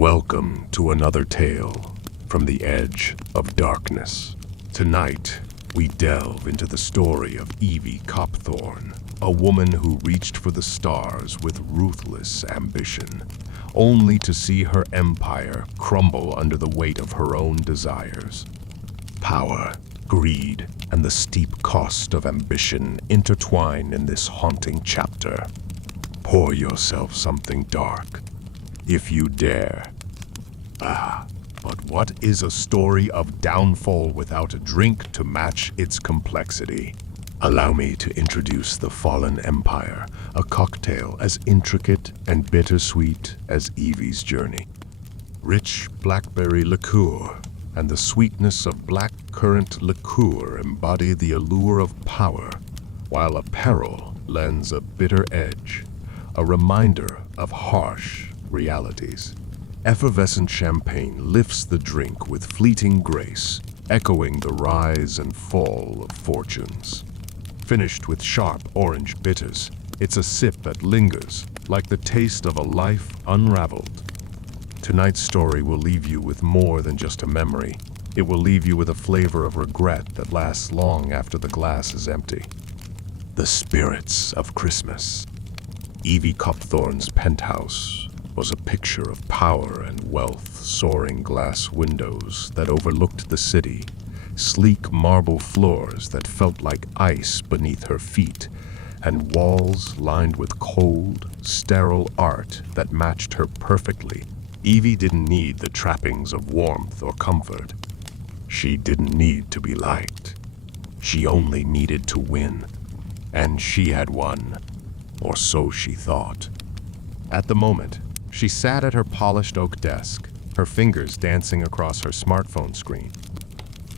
Welcome to another tale from the edge of darkness. Tonight, we delve into the story of Evie Copthorne, a woman who reached for the stars with ruthless ambition, only to see her empire crumble under the weight of her own desires. Power, greed, and the steep cost of ambition intertwine in this haunting chapter. Pour yourself something dark, if you dare. But what is a story of downfall without a drink to match its complexity? Allow me to introduce the Fallen Empire, a cocktail as intricate and bittersweet as Evie's journey. Rich blackberry liqueur and the sweetness of black currant liqueur embody the allure of power, while a peril lends a bitter edge, a reminder of harsh realities. Effervescent champagne lifts the drink with fleeting grace, echoing the rise and fall of fortunes. Finished with sharp orange bitters, it's a sip that lingers, like the taste of a life unraveled. Tonight's story will leave you with more than just a memory. It will leave you with a flavor of regret that lasts long after the glass is empty. The spirits of Christmas. Evie Copthorne's penthouse was a picture of power and wealth, soaring glass windows that overlooked the city, sleek marble floors that felt like ice beneath her feet, and walls lined with cold, sterile art that matched her perfectly. Evie didn't need the trappings of warmth or comfort. She didn't need to be liked. She only needed to win. And she had won, or so she thought. At the moment, she sat at her polished oak desk, her fingers dancing across her smartphone screen.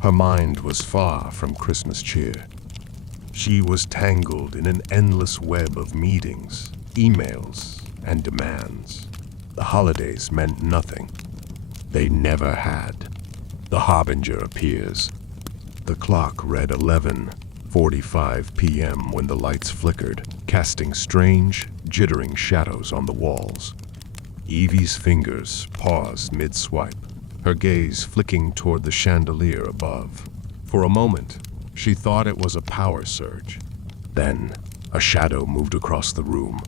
Her mind was far from Christmas cheer. She was tangled in an endless web of meetings, emails, and demands. The holidays meant nothing. They never had. The harbinger appears. The clock read 11:45 p.m. when the lights flickered, casting strange, jittering shadows on the walls. Evie's fingers paused mid-swipe, her gaze flicking toward the chandelier above. For a moment, she thought it was a power surge. Then, a shadow moved across the room,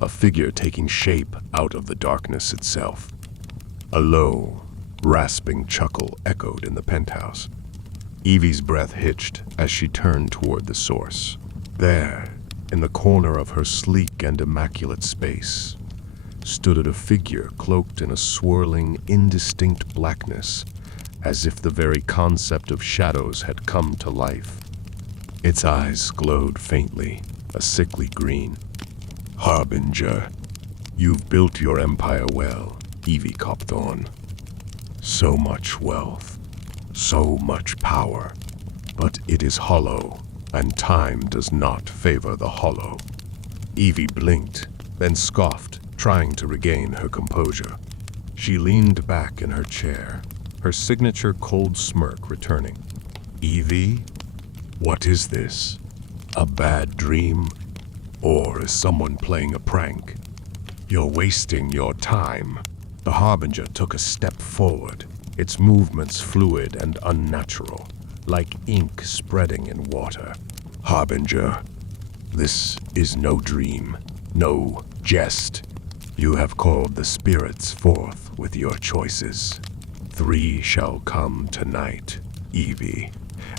a figure taking shape out of the darkness itself. A low, rasping chuckle echoed in the penthouse. Evie's breath hitched as she turned toward the source. There, in the corner of her sleek and immaculate space, stood a figure cloaked in a swirling, indistinct blackness, as if the very concept of shadows had come to life. Its eyes glowed faintly, a sickly green. Harbinger, you've built your empire well, Evie Copthorne. So much wealth, so much power, but it is hollow, and time does not favor the hollow. Evie blinked, then scoffed, trying to regain her composure. She leaned back in her chair, her signature cold smirk returning. Evie, what is this? A bad dream? Or is someone playing a prank? You're wasting your time. The harbinger took a step forward, its movements fluid and unnatural, like ink spreading in water. Harbinger, this is no dream, no jest. You have called the spirits forth with your choices. 3 shall come tonight, Evie,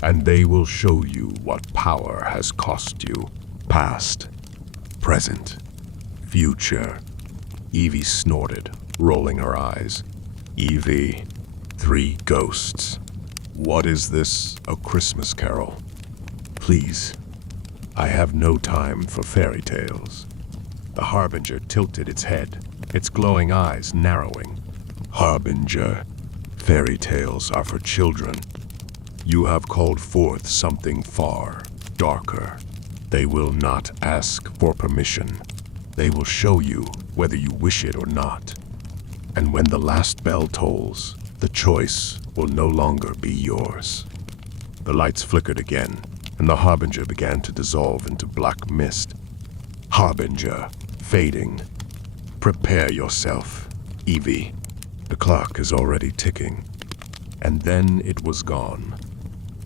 and they will show you what power has cost you. Past, present, future. Evie snorted, rolling her eyes. Evie, 3 ghosts. What is this, a Christmas carol? Please, I have no time for fairy tales. The harbinger tilted its head, its glowing eyes narrowing. Harbinger, fairy tales are for children. You have called forth something far darker. They will not ask for permission. They will show you whether you wish it or not. And when the last bell tolls, the choice will no longer be yours. The lights flickered again, and the harbinger began to dissolve into black mist. Harbinger, fading. Prepare yourself, Evie. The clock is already ticking. And then it was gone.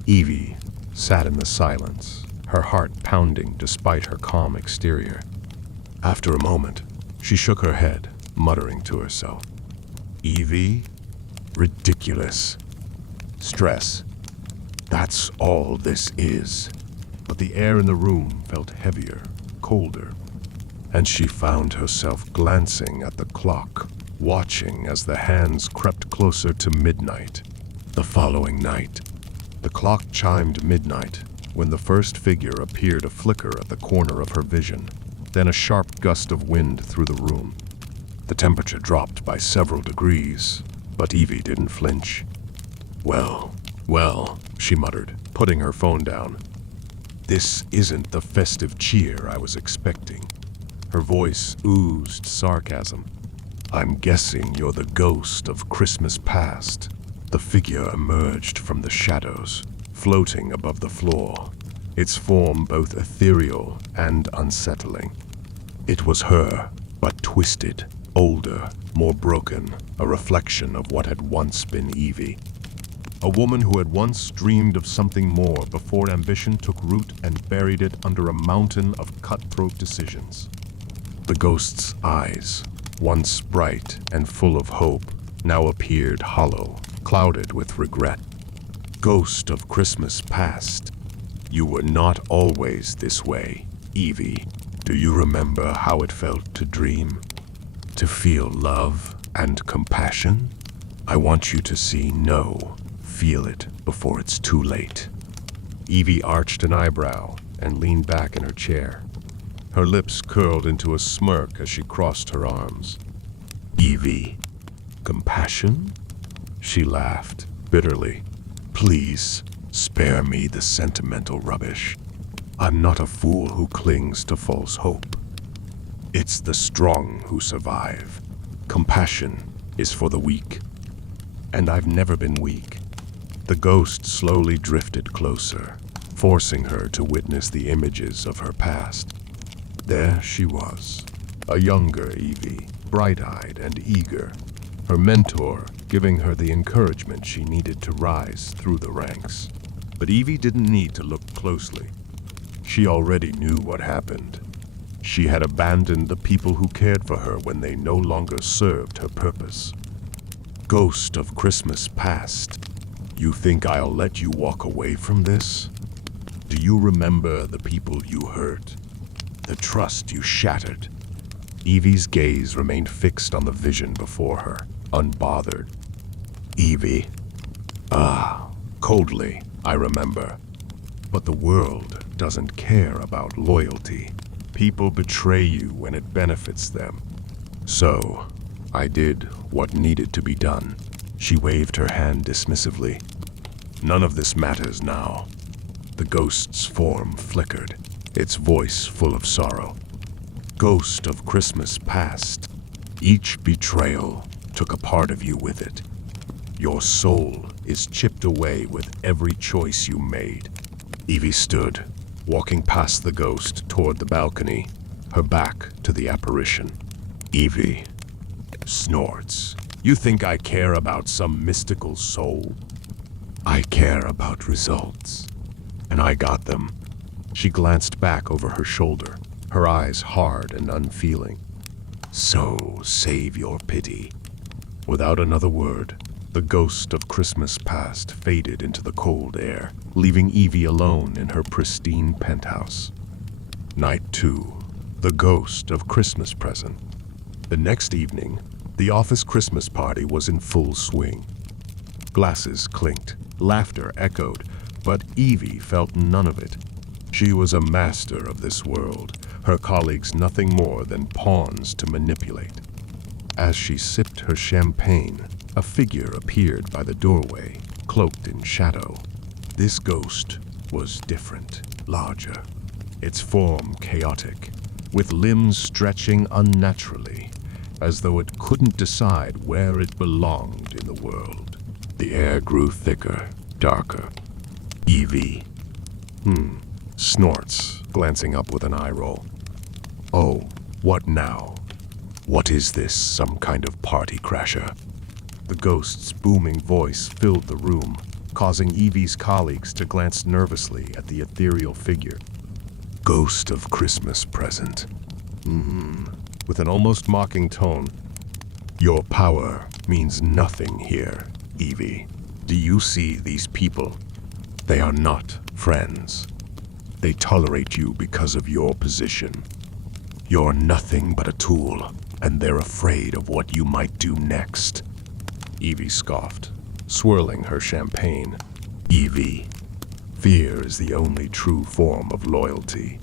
Evie sat in the silence, her heart pounding despite her calm exterior. After a moment, she shook her head, muttering to herself. Evie? Ridiculous. Stress. That's all this is. But the air in the room felt heavier, colder, and she found herself glancing at the clock, watching as the hands crept closer to midnight. The following night, the clock chimed midnight when the first figure appeared a flicker at the corner of her vision, then a sharp gust of wind through the room. The temperature dropped by several degrees, but Evie didn't flinch. Well, she muttered, putting her phone down. This isn't the festive cheer I was expecting. Her voice oozed sarcasm. I'm guessing you're the ghost of Christmas past. The figure emerged from the shadows, floating above the floor, its form both ethereal and unsettling. It was her, but twisted, older, more broken, a reflection of what had once been Evie. A woman who had once dreamed of something more before ambition took root and buried it under a mountain of cutthroat decisions. The ghost's eyes, once bright and full of hope, now appeared hollow, clouded with regret. Ghost of Christmas past, you were not always this way, Evie. Do you remember how it felt to dream? To feel love and compassion? I want you to see no. Feel it before it's too late. Evie arched an eyebrow and leaned back in her chair. Her lips curled into a smirk as she crossed her arms. Evie, compassion? She laughed bitterly. Please, spare me the sentimental rubbish. I'm not a fool who clings to false hope. It's the strong who survive. Compassion is for the weak. And I've never been weak. The ghost slowly drifted closer, forcing her to witness the images of her past. There she was, a younger Evie, bright-eyed and eager, her mentor giving her the encouragement she needed to rise through the ranks. But Evie didn't need to look closely. She already knew what happened. She had abandoned the people who cared for her when they no longer served her purpose. Ghost of Christmas past, you think I'll let you walk away from this? Do you remember the people you hurt? The trust you shattered? Evie's gaze remained fixed on the vision before her, unbothered. Evie. Coldly, I remember. But the world doesn't care about loyalty. People betray you when it benefits them. So, I did what needed to be done. She waved her hand dismissively. None of this matters now. The ghost's form flickered, its voice full of sorrow. Ghost of Christmas past, each betrayal took a part of you with it. Your soul is chipped away with every choice you made. Evie stood, walking past the ghost toward the balcony, her back to the apparition. Evie snorts. You think I care about some mystical soul? I care about results. And I got them. She glanced back over her shoulder, her eyes hard and unfeeling. So save your pity. Without another word, the ghost of Christmas past faded into the cold air, leaving Evie alone in her pristine penthouse. Night 2, the ghost of Christmas present. The next evening, the office Christmas party was in full swing. Glasses clinked, laughter echoed, but Evie felt none of it. She was a master of this world, her colleagues nothing more than pawns to manipulate. As she sipped her champagne, a figure appeared by the doorway, cloaked in shadow. This ghost was different, larger, its form chaotic, with limbs stretching unnaturally, as though it couldn't decide where it belonged in the world. The air grew thicker, darker. Evie. Snorts, glancing up with an eye roll. Oh, what now? What is this, some kind of party crasher? The ghost's booming voice filled the room, causing Evie's colleagues to glance nervously at the ethereal figure. Ghost of Christmas present. With an almost mocking tone. Your power means nothing here, Evie. Do you see these people? They are not friends. They tolerate you because of your position. You're nothing but a tool, and they're afraid of what you might do next. Evie scoffed, swirling her champagne. Evie, fear is the only true form of loyalty.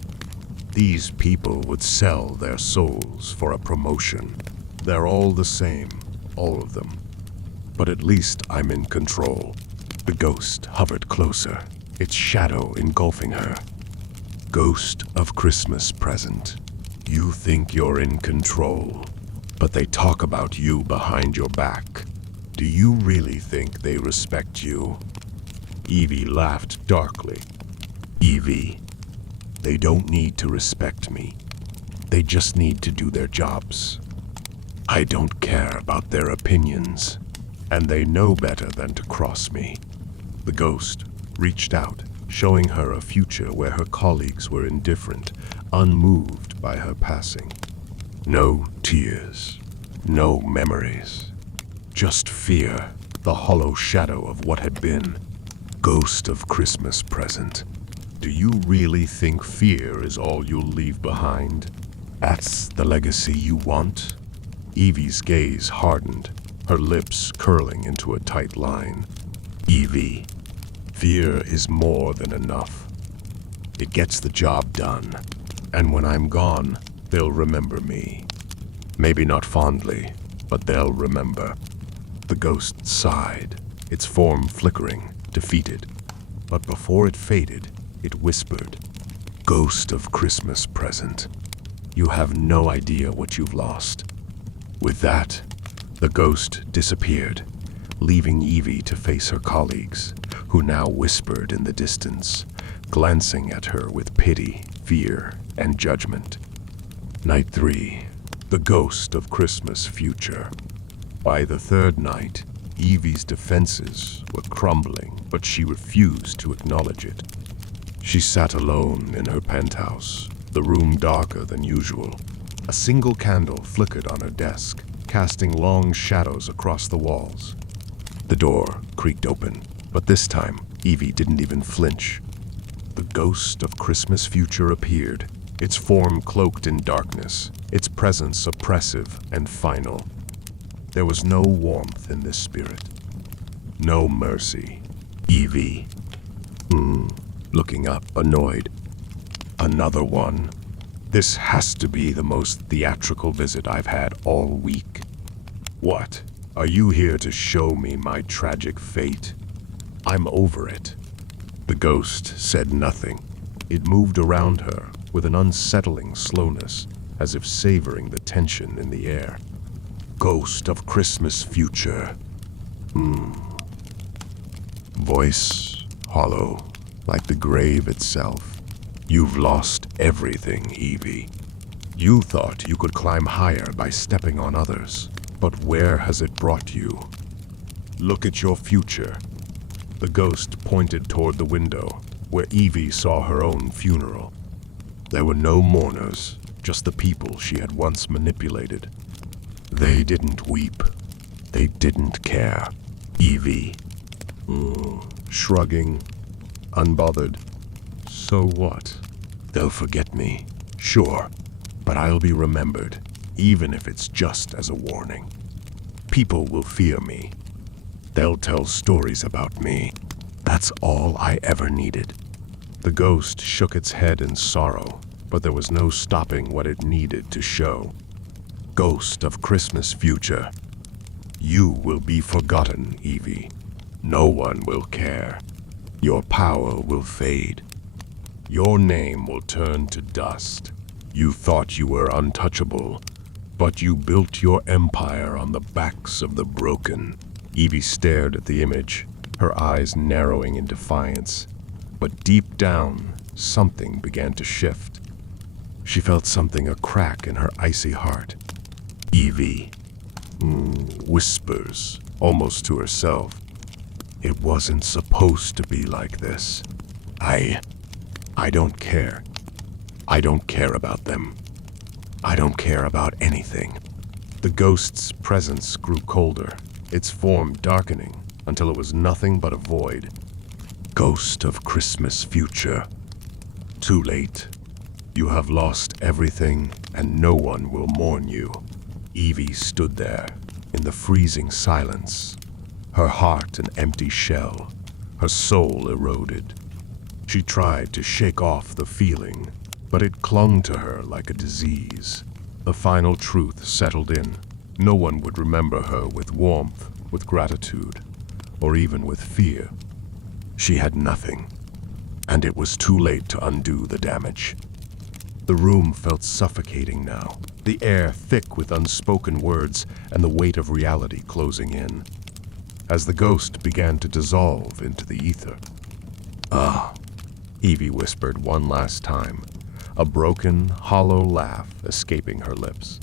These people would sell their souls for a promotion. They're all the same, all of them. But at least I'm in control. The ghost hovered closer, its shadow engulfing her. Ghost of Christmas present. You think you're in control, but they talk about you behind your back. Do you really think they respect you? Evie laughed darkly. Evie, they don't need to respect me. They just need to do their jobs. I don't care about their opinions, and they know better than to cross me. The ghost reached out, showing her a future where her colleagues were indifferent, unmoved by her passing. No tears, no memories, just fear, the hollow shadow of what had been. Ghost of Christmas present. Do you really think fear is all you'll leave behind? That's the legacy you want? Evie's gaze hardened, her lips curling into a tight line. Evie, fear is more than enough. It gets the job done, and when I'm gone, they'll remember me. Maybe not fondly, but they'll remember. The ghost sighed, its form flickering, defeated. But before it faded, it whispered, Ghost of Christmas present. You have no idea what you've lost. With that, the ghost disappeared, leaving Evie to face her colleagues, who now whispered in the distance, glancing at her with pity, fear, and judgment. Night 3. The Ghost of Christmas Future. By the third night, Evie's defenses were crumbling, but she refused to acknowledge it. She sat alone in her penthouse, the room darker than usual. A single candle flickered on her desk, casting long shadows across the walls. The door creaked open, but this time, Evie didn't even flinch. The Ghost of Christmas Future appeared, its form cloaked in darkness, its presence oppressive and final. There was no warmth in this spirit, no mercy. Evie, looking up, annoyed. Another one. This has to be the most theatrical visit I've had all week. What? Are you here to show me my tragic fate? I'm over it. The ghost said nothing. It moved around her with an unsettling slowness, as if savoring the tension in the air. Ghost of Christmas Future. Voice hollow, like the grave itself. You've lost everything, Evie. You thought you could climb higher by stepping on others, but where has it brought you? Look at your future. The ghost pointed toward the window, where Evie saw her own funeral. There were no mourners, just the people she had once manipulated. They didn't weep. They didn't care. Evie. Shrugging, unbothered. So what? They'll forget me, sure, but I'll be remembered, even if it's just as a warning. People will fear me. They'll tell stories about me. That's all I ever needed. The ghost shook its head in sorrow, but there was no stopping what it needed to show. Ghost of Christmas Future. You will be forgotten, Evie. No one will care. Your power will fade. Your name will turn to dust. You thought you were untouchable, but you built your empire on the backs of the broken. Evie stared at the image, her eyes narrowing in defiance. But deep down, something began to shift. She felt something a crack in her icy heart. Evie. Whispers, almost to herself. It wasn't supposed to be like this. I don't care. I don't care about them. I don't care about anything. The ghost's presence grew colder, its form darkening until it was nothing but a void. Ghost of Christmas future. Too late. You have lost everything, and no one will mourn you. Evie stood there, in the freezing silence, her heart an empty shell, her soul eroded. She tried to shake off the feeling, but it clung to her like a disease. The final truth settled in. No one would remember her with warmth, with gratitude, or even with fear. She had nothing, and it was too late to undo the damage. The room felt suffocating now, the air thick with unspoken words and the weight of reality closing in. As the ghost began to dissolve into the ether. "Ah," Evie whispered one last time, a broken, hollow laugh escaping her lips.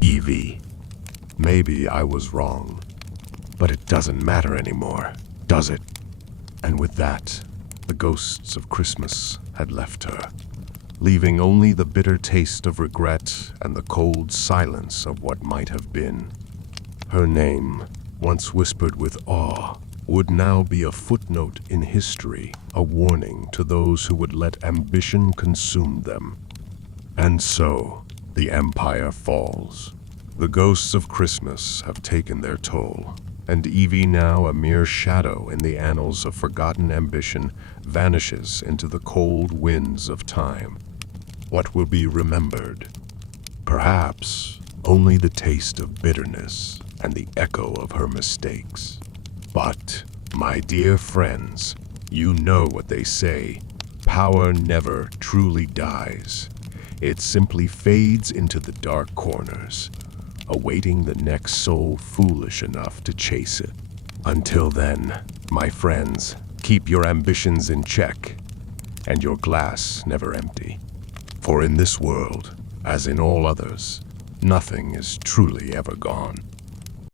"Evie, maybe I was wrong, but it doesn't matter anymore, does it?" And with that, the ghosts of Christmas had left her, leaving only the bitter taste of regret and the cold silence of what might have been. Her name, once whispered with awe, would now be a footnote in history, a warning to those who would let ambition consume them. And so, the empire falls. The ghosts of Christmas have taken their toll, and Evie, now a mere shadow in the annals of forgotten ambition, vanishes into the cold winds of time. What will be remembered? Perhaps only the taste of bitterness and the echo of her mistakes. But, my dear friends, you know what they say. Power never truly dies. It simply fades into the dark corners, awaiting the next soul foolish enough to chase it. Until then, my friends, keep your ambitions in check, and your glass never empty. For in this world, as in all others, nothing is truly ever gone.